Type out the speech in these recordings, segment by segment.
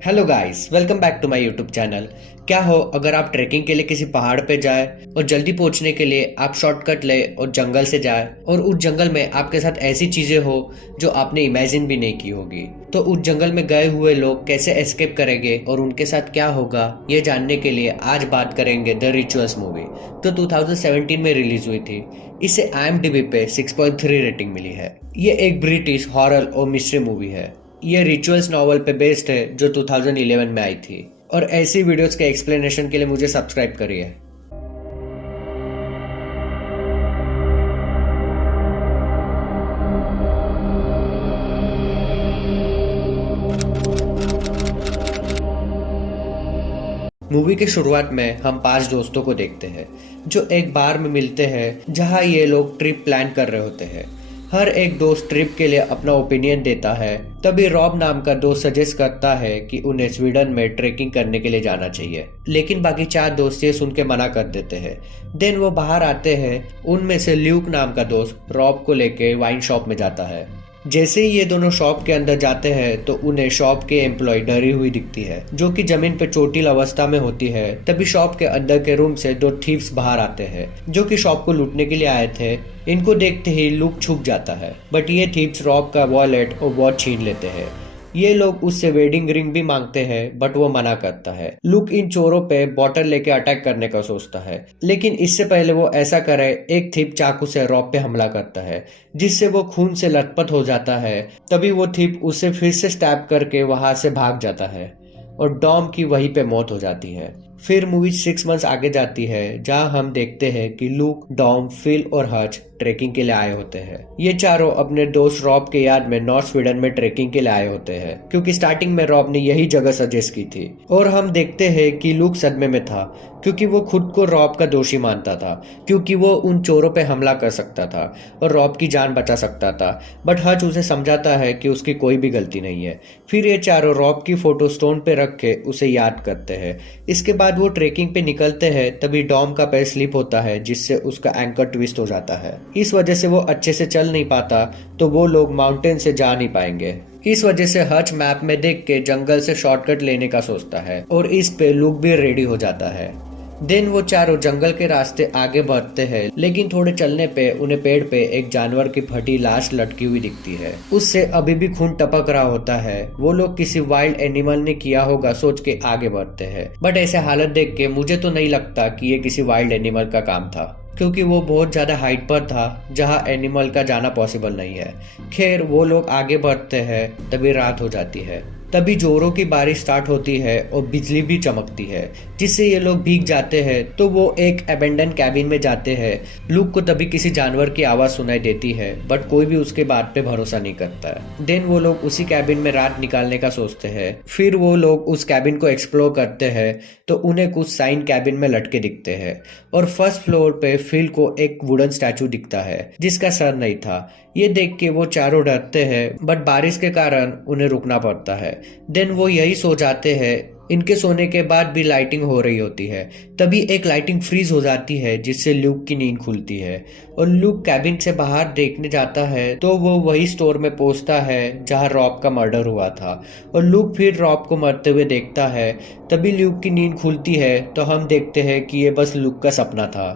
Hello guys, welcome back to my YouTube channel. क्या हो अगर आप ट्रैकिंग के लिए किसी पहाड़ पे जाए और जल्दी पहुंचने के लिए आप शॉर्टकट ले और जंगल से जाए और उस जंगल में आपके साथ ऐसी चीजें हो जो आपने इमेजिन भी नहीं की होगी। तो उस जंगल में गए हुए लोग कैसे एस्केप करेंगे और उनके साथ क्या होगा, ये जानने के लिए आज बात करेंगे द रिचुअल्स मूवी, जो 2017 में रिलीज हुई थी। इसे IMDb पे 6.3 रेटिंग मिली है। ये एक ब्रिटिश हॉरर और मिस्ट्री मूवी है। ये रिचुअल्स नॉवल पे बेस्ड है जो 2011 में आई थी। और ऐसी वीडियोस के एक्सप्लेनेशन के लिए मुझे सब्सक्राइब करिए। मूवी के शुरुआत में हम 5 दोस्तों को देखते हैं जो एक बार में मिलते हैं जहां ये लोग ट्रिप प्लान कर रहे होते हैं। हर एक दोस्त ट्रिप के लिए अपना ओपिनियन देता है। तभी रॉब नाम का दोस्त सजेस्ट करता है कि उन्हें स्वीडन में ट्रेकिंग करने के लिए जाना चाहिए, लेकिन बाकी 4 दोस्त ये सुन के मना कर देते हैं। देन वो बाहर आते हैं। उनमें से ल्यूक नाम का दोस्त रॉब को लेके वाइन शॉप में जाता है। जैसे ही ये दोनों शॉप के अंदर जाते हैं तो उन्हें शॉप के एम्प्लॉय डरी हुई दिखती है जो कि जमीन पे चोटिल अवस्था में होती है। तभी शॉप के अंदर के रूम से 2 थीव्स बाहर आते हैं जो कि शॉप को लूटने के लिए आए थे। इनको देखते ही लुक छुप जाता है, बट ये थीव्स रॉब का वॉलेट और वॉच छीन लेते हैं। ये लोग उससे वेडिंग रिंग भी मांगते हैं, बट वो मना करता है। लुक इन चोरों पे बॉटल लेके अटैक करने का सोचता है, लेकिन इससे पहले वो ऐसा करे एक थीप चाकू से रॉब पे हमला करता है जिससे वो खून से लथपथ हो जाता है। तभी वो थीप उसे फिर से स्टैब करके वहां से भाग जाता है और डॉम की वहीं पे मौत हो जाती है। फिर मूवी 6 मंथ्स आगे जाती है जहां हम देखते हैं कि लूक, डॉम, फिल और हच ट्रेकिंग के लिए आए होते हैं। ये चारों अपने दोस्त रॉब के याद में नॉर्थ स्वीडन में ट्रेकिंग के लिए आए होते हैं क्योंकि स्टार्टिंग में रॉब ने यही जगह सजेस्ट की थी। और हम देखते हैं कि लूक सदमे में था क्योंकि वो खुद को रॉब का दोषी मानता था, क्योंकि वो उन चोरों पे हमला कर सकता था और रॉब की जान बचा सकता था। बट हच उसे समझाता है कि उसकी कोई भी गलती नहीं है। फिर ये चारों रॉब की फोटो स्टोन पे रख के उसे याद करते हैं। इसके बाद वो ट्रेकिंग पे निकलते हैं। तभी डॉम का पैर स्लिप होता है जिससे उसका एंकर ट्विस्ट हो जाता है। इस वजह से वो अच्छे से चल नहीं पाता, तो वो लोग माउंटेन से जा नहीं पाएंगे। इस वजह से हच मैप में देख के जंगल से शॉर्टकट लेने का सोचता है और इस पे लुक भी रेडी हो जाता है। देन वो चारों जंगल के रास्ते आगे बढ़ते हैं, लेकिन थोड़े चलने पे उन्हें पेड़ पे एक जानवर की फटी लाश लटकी हुई दिखती है। उससे अभी भी खून टपक रहा होता है। वो लोग किसी वाइल्ड एनिमल ने किया होगा सोच के आगे बढ़ते हैं, बट ऐसे हालत देख के मुझे तो नहीं लगता कि ये किसी वाइल्ड एनिमल का काम था, क्योंकि वो बहुत ज्यादा हाइट पर था जहां एनिमल का जाना पॉसिबल नहीं है। खैर वो लोग आगे बढ़ते हैं। तभी रात हो जाती है। तभी जोरों की बारिश स्टार्ट होती है और बिजली भी चमकती है जिससे ये लोग भीग जाते हैं। तो वो एक अबेंडन कैबिन में जाते हैं। लूक को तभी किसी जानवर की आवाज सुनाई देती है, बट कोई भी उसके बात पे भरोसा नहीं करता है। देन वो लोग उसी कैबिन में रात निकालने का सोचते हैं। फिर वो लोग उस कैबिन को एक्सप्लोर करते हैं तो उन्हें कुछ साइन कैबिन में लटके दिखते हैं और फर्स्ट फ्लोर पे फिल को एक वुडन स्टैचू दिखता है जिसका सर नहीं था। ये देख के वो चारों डरते हैं, बट बारिश के कारण उन्हें रुकना पड़ता है। देन वो यही सो जाते हैं। इनके सोने के बाद भी लाइटिंग हो रही होती है। तभी एक लाइटिंग फ्रीज हो जाती है जिससे ल्यूक की नींद खुलती है और ल्यूक कैबिन से बाहर देखने जाता है तो वो वही स्टोर में पहुंचता है जहां रॉब का मर्डर हुआ था और ल्यूक फिर रॉब को मरते हुए देखता है। तभी ल्यूक की नींद खुलती है तो हम देखते हैं कि ये बस ल्यूक का सपना था।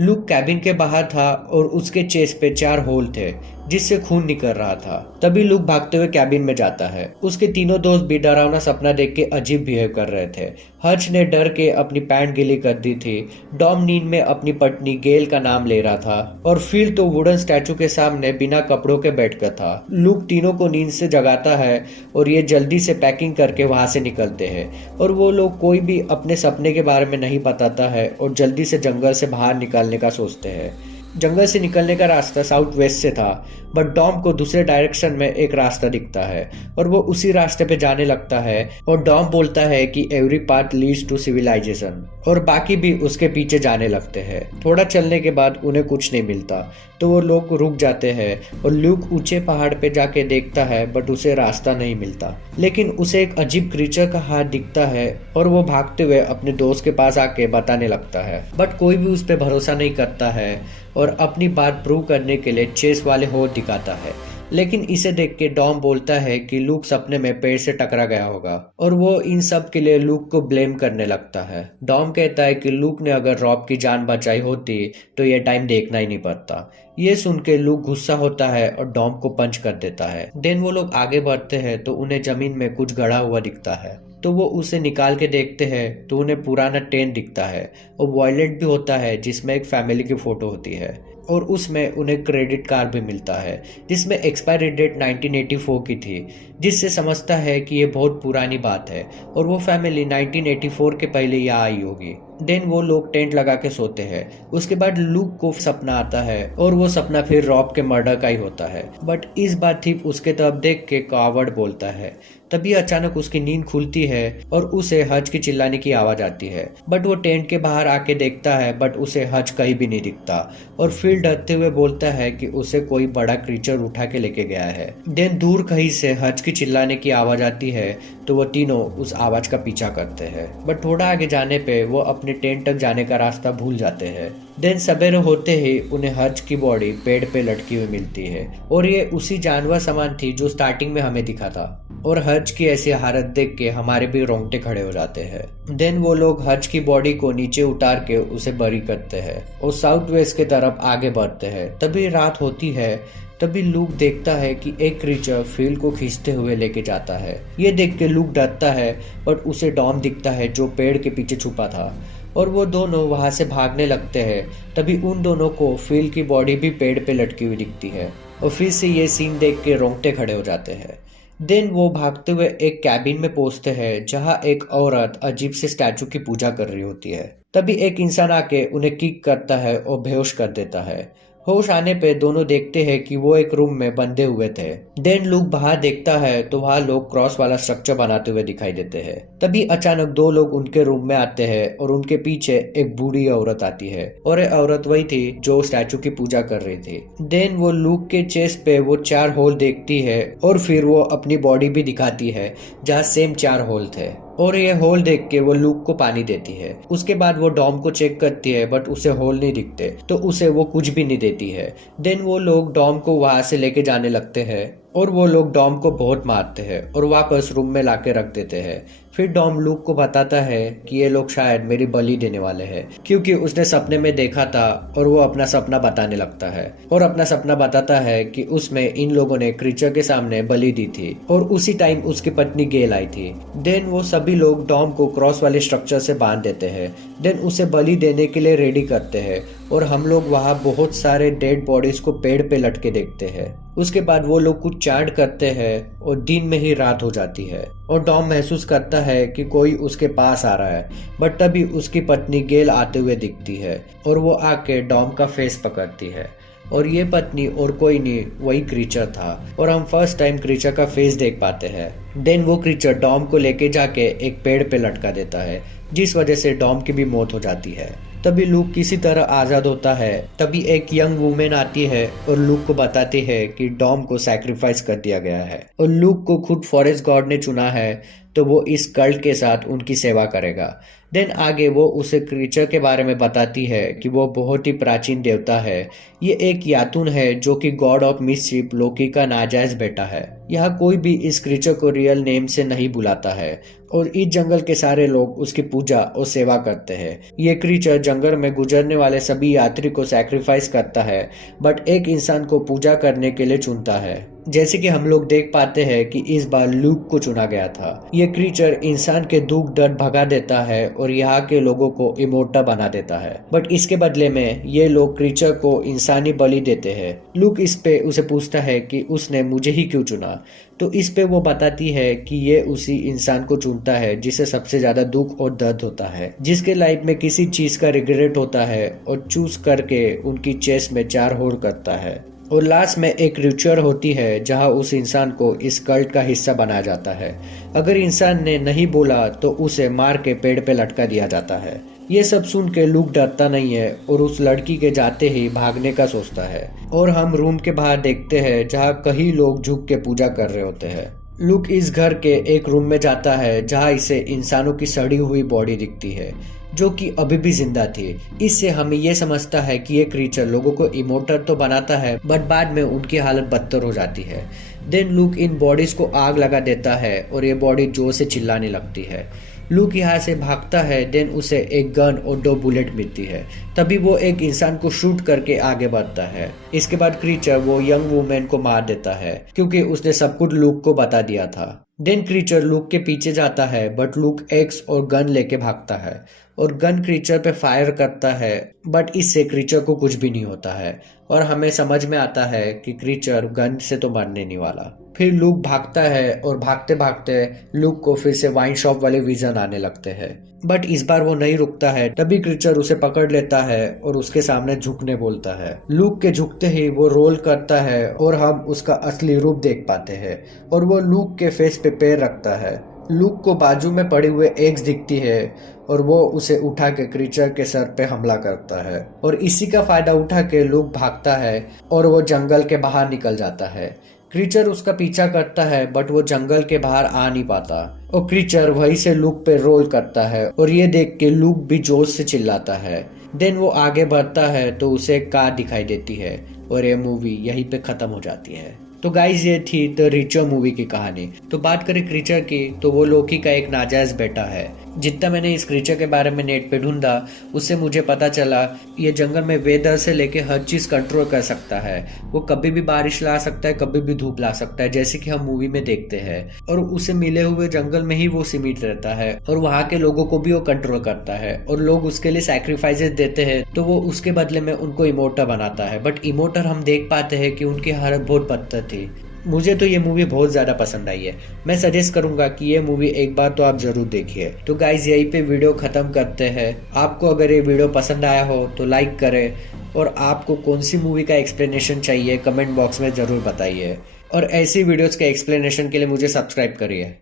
ल्यूक कैबिन के बाहर था और उसके चेस्ट पे 4 होल थे जिससे खून निकल रहा था। तभी लुक भागते हुए कैबिन में जाता है। उसके तीनों दोस्त भी डरावना सपना देख के अजीब बिहेव कर रहे थे। हच ने डर के अपनी पैंट गीली कर दी थी। डॉम नींद में अपनी पत्नी गेल का नाम ले रहा था और फिर तो वुडन स्टैचू के सामने बिना कपड़ों के बैठकर था। लुक तीनों को नींद से जगाता है और ये जल्दी से पैकिंग करके वहां से निकलते हैं और वो लोग कोई भी अपने सपने के बारे में नहीं बताता है और जल्दी से जंगल से बाहर निकालने का सोचते हैं। जंगल से निकलने का रास्ता साउथ वेस्ट से था, बट डॉम को दूसरे डायरेक्शन में एक रास्ता दिखता है और वो उसी रास्ते पे जाने लगता है और डॉम बोलता है कि every path leads to civilisation और बाकी भी उसके पीछे जाने लगते हैं। थोड़ा चलने के बाद उन्हें कुछ नहीं मिलता तो वो लोग रुक जाते हैं और ल्यूक ऊंचे पहाड़ पे जाके देखता है, बट उसे रास्ता नहीं मिलता। लेकिन उसे एक अजीब क्रीचर का हाथ दिखता है और वो भागते हुए अपने दोस्त के पास आके बताने लगता है, बट कोई भी उस पर भरोसा नहीं करता है और अपनी बात प्रूव करने के लिए चेस वाले होठ दिखाता है। लेकिन इसे देख के डॉम बोलता है कि लूक सपने में पेड़ से टकरा गया होगा और वो इन सब के लिए लूक को ब्लेम करने लगता है। डॉम कहता है कि लूक ने अगर रॉब की जान बचाई होती तो ये टाइम देखना ही नहीं पड़ता। ये सुन के लूक गुस्सा होता है और डॉम को पंच कर देता है। देन वो लोग आगे बढ़ते हैं तो उन्हें जमीन में कुछ गड़ा हुआ दिखता है, तो वो उसे निकाल के देखते हैं तो उन्हें पुराना टेंट दिखता है और वॉयलेट भी होता है जिसमें एक फैमिली की फोटो होती है और उसमें उन्हें क्रेडिट कार्ड भी मिलता है जिसमें एक्सपायरी डेट 1984 की थी, जिससे समझता है कि ये बहुत पुरानी बात है और वो फैमिली 1984 के पहले यहाँ आई होगी। देन वो लोग टेंट लगा के सोते हैं। उसके बाद लूक को सपना आता है और वो सपना फिर रॉब के मर्डर का ही होता है, बट इस बार थीप उसके तरफ देख के कावर्ड बोलता है। तभी अचानक उसकी नींद खुलती है और उसे हज की चिल्लाने की आवाज आती है, बट वो टेंट के बाहर आके देखता है बट उसे हज कहीं भी नहीं दिखता और फिर डरते हुए बोलता है कि उसे कोई बड़ा क्रीचर उठा के लेके गया है। देन दूर कहीं से हज की चिल्लाने की आवाज आती है तो वो तीनों उस आवाज का पीछा करते हैं, बट थोड़ा आगे जाने पे वो अपने टेंट तक जाने का रास्ता भूल जाते हैं। देन सवेरे होते ही उन्हें हज की बॉडी पेड़ पे लटकी हुई मिलती है और ये उसी जानवर समान थी जो स्टार्टिंग में हमें दिखा था और हज की ऐसी हालत देख के हमारे भी रोंगटे खड़े हो जाते हैं। देन वो लोग हज की बॉडी को नीचे उतार के उसे बरी करते हैं और साउथ वेस्ट के तरफ आगे बढ़ते हैं। तभी रात होती है। तभी लूक देखता है कि एक क्रीचर फील्ड को खींचते हुए लेके जाता है। ये देख के लूक डरता है बट उसे डॉन दिखता है जो पेड़ के पीछे छुपा था और वो दोनों वहां से भागने लगते हैं। तभी उन दोनों को फील्ड की बॉडी भी पेड़ पे लटकी हुई दिखती है और फिर से ये सीन देख के रोंगटे खड़े हो जाते हैं। देन वो भागते हुए एक कैबिन में पहुंचते हैं जहां एक औरत अजीब से स्टैचू की पूजा कर रही होती है। तभी एक इंसान आके उन्हें किक करता है और बेहोश कर देता है। होश आने पे दोनों देखते हैं कि वो एक रूम में बंधे हुए थे। देन लूक बाहर देखता है तो वहाँ लोग क्रॉस वाला स्ट्रक्चर बनाते हुए दिखाई देते हैं। तभी अचानक दो लोग उनके रूम में आते हैं और उनके पीछे एक बूढ़ी औरत आती है और ये औरत वही थी जो स्टैचू की पूजा कर रही थी। देन वो लूक के चेस्ट पे वो 4 होल देखती है और फिर वो अपनी बॉडी भी दिखाती है जहाँ सेम 4 होल थे और ये होल देख के वो लूक को पानी देती है। उसके बाद वो डॉम को चेक करती है बट उसे होल नहीं दिखते तो उसे वो कुछ भी नहीं देती है। देन वो लोग डॉम को वहां से लेके जाने लगते हैं और वो लोग डॉम को बहुत मारते हैं और वापस रूम में लाके रख देते हैं। फिर डॉम लूक को बताता है कि ये लोग शायद मेरी बलि देने वाले हैं क्योंकि उसने सपने में देखा था और वो अपना सपना बताने लगता है और अपना सपना बताता है कि उसमें इन लोगों ने क्रीचर के सामने बलि दी थी और उसी टाइम उसकी पत्नी गेल आई थी। देन वो सभी लोग डॉम को क्रॉस वाले स्ट्रक्चर से बांध देते हैं। देन उसे बलि देने के लिए रेडी करते हैं और हम लोग वहाँ बहुत सारे डेड बॉडीज को पेड़ पे लटके देखते हैं। उसके बाद वो लोग कुछ चार्ट करते हैं और दिन में ही रात हो जाती है और डॉम महसूस करता है कि कोई उसके पास आ रहा है, बट तभी उसकी पत्नी गेल आते हुए दिखती है और वो आके डॉम का फेस पकड़ती है और ये पत्नी और कोई नहीं वही क्रीचर था और हम फर्स्ट टाइम क्रीचर का फेस देख पाते हैं। देन वो क्रीचर डॉम को लेके जाके एक पेड़ पे लटका देता है जिस वजह से डॉम की भी मौत हो जाती है। तभी लूक किसी तरह आज़ाद होता है। तभी एक यंग वुमेन आती है और लूक को बताती है कि डॉम को सैक्रिफाइस कर दिया गया है और लूक को खुद फॉरेस्ट गॉड ने चुना है तो वो इस कल्ट के साथ उनकी सेवा करेगा। देन आगे वो उसे क्रीचर के बारे में बताती है कि वो बहुत ही प्राचीन देवता है। ये एक यातुन है जो कि गॉड ऑफ मिसचिफ लोकी का नाजायज बेटा है। यहाँ कोई भी इस क्रीचर को रियल नेम से नहीं बुलाता है और इस जंगल के सारे लोग उसकी पूजा और सेवा करते हैं। ये क्रीचर जंगल में गुजरने वाले सभी यात्री को सैक्रिफाइस करता है बट एक इंसान को पूजा करने के लिए चुनता है, जैसे कि हम लोग देख पाते हैं कि इस बार लूक को चुना गया था। ये क्रीचर इंसान के दुख दर्द भगा देता है और यहाँ के लोगों को इमोर्टल बना देता है, बट इसके बदले में ये लोग क्रीचर को इंसानी बलि देते हैं। लूक इस पे उसे पूछता है कि उसने मुझे ही क्यों चुना, तो इस पे वो बताती है कि ये उसी इंसान को चुनता है जिसे सबसे ज्यादा दुख और दर्द होता है, जिसके लाइफ में किसी चीज का रिग्रेट होता है और चूज करके उनकी चेस्ट में 4 होल करता है। और लास्ट में एक रिचुअल होती है जहां उस इंसान को इस कल्ट का हिस्सा बनाया जाता है। अगर इंसान ने नहीं बोला तो उसे मार के पेड़ पे लटका दिया जाता है। ये सब सुन के लूक डरता नहीं है और उस लड़की के जाते ही भागने का सोचता है और हम रूम के बाहर देखते हैं जहाँ कई लोग झुक के पूजा कर रहे होते हैं। लूक इस घर के एक रूम में जाता है जहाँ इसे इंसानों की सड़ी हुई बॉडी दिखती है जो कि अभी भी जिंदा थी। इससे हमें ये समझता है कि ये क्रीचर लोगों को इमोर्टल तो बनाता है बट बाद में उनकी हालत बदतर हो जाती है। देन लूक इन बॉडीज को आग लगा देता है और ये बॉडी जोर से चिल्लाने लगती है। लूक यहाँ से भागता है। देन उसे एक गन और 2 बुलेट मिलती है। तभी वो एक इंसान को शूट करके आगे बढ़ता है। इसके बाद क्रीचर वो यंग वुमेन को मार देता है क्योंकि उसने सब कुछ लूक को बता दिया था। देन क्रीचर लूक के पीछे जाता है बट लूक एक्स और गन लेके भागता है और गन क्रीचर पे फायर करता है बट इससे क्रीचर को कुछ भी नहीं होता है और हमें समझ में आता है कि क्रीचर गन से तो मरने नहीं वाला। फिर लूक भागता है और भागते भागते लूक को फिर से वाइन शॉप वाले विजन आने लगते हैं बट इस बार वो नहीं रुकता है। तभी क्रीचर उसे पकड़ लेता है और उसके सामने झुकने बोलता है। लूक के झुकते ही वो रोल करता है और हम उसका असली रूप देख पाते हैं और वो लूक के फेस पे पैर रखता है। लूक को बाजू में पड़े हुए एग्स दिखती है और वो उसे उठा के क्रीचर के सर पे हमला करता है और इसी का फायदा उठा के लूक भागता है और वो जंगल के बाहर निकल जाता है। क्रीचर उसका पीछा करता है बट वो जंगल के बाहर आ नहीं पाता और क्रीचर वहीं से लूक पे रोल करता है और ये देख के लूक भी जोर से चिल्लाता है। देन वो आगे बढ़ता है तो उसे एक कार दिखाई देती है और ये मूवी यहीं पे खत्म हो जाती है। तो गाइज ये थी द रीचर मूवी की कहानी। तो बात करें क्रीचर की तो वो लोकी का एक नाजायज बेटा है। जितना मैंने इस क्रीचर के बारे में नेट पे ढूंढा उससे मुझे पता चला ये जंगल में वेदर से लेके हर चीज कंट्रोल कर सकता है। वो कभी भी बारिश ला सकता है, कभी भी धूप ला सकता है, जैसे कि हम मूवी में देखते हैं। और उसे मिले हुए जंगल में ही वो सीमित रहता है और वहाँ के लोगों को भी वो कंट्रोल करता है और लोग उसके लिए सैक्रिफाइसेस देते हैं तो वो उसके बदले में उनको इमोर्टल बनाता है। बट इमोर्टल हम देख पाते हैं कि उनकी हालत बहुत बदतर थी। मुझे तो ये मूवी बहुत ज़्यादा पसंद आई है। मैं सजेस्ट करूंगा कि ये मूवी एक बार तो आप ज़रूर देखिए। तो गाइज यहीं पे वीडियो ख़त्म करते हैं। आपको अगर ये वीडियो पसंद आया हो तो लाइक करें और आपको कौन सी मूवी का एक्सप्लेनेशन चाहिए कमेंट बॉक्स में ज़रूर बताइए और ऐसी वीडियोज़ के एक्सप्लेनेशन के लिए मुझे सब्सक्राइब करिए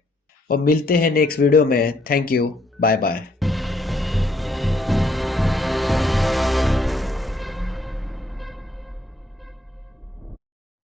और मिलते हैं नेक्स्ट वीडियो में। Thank you, bye bye.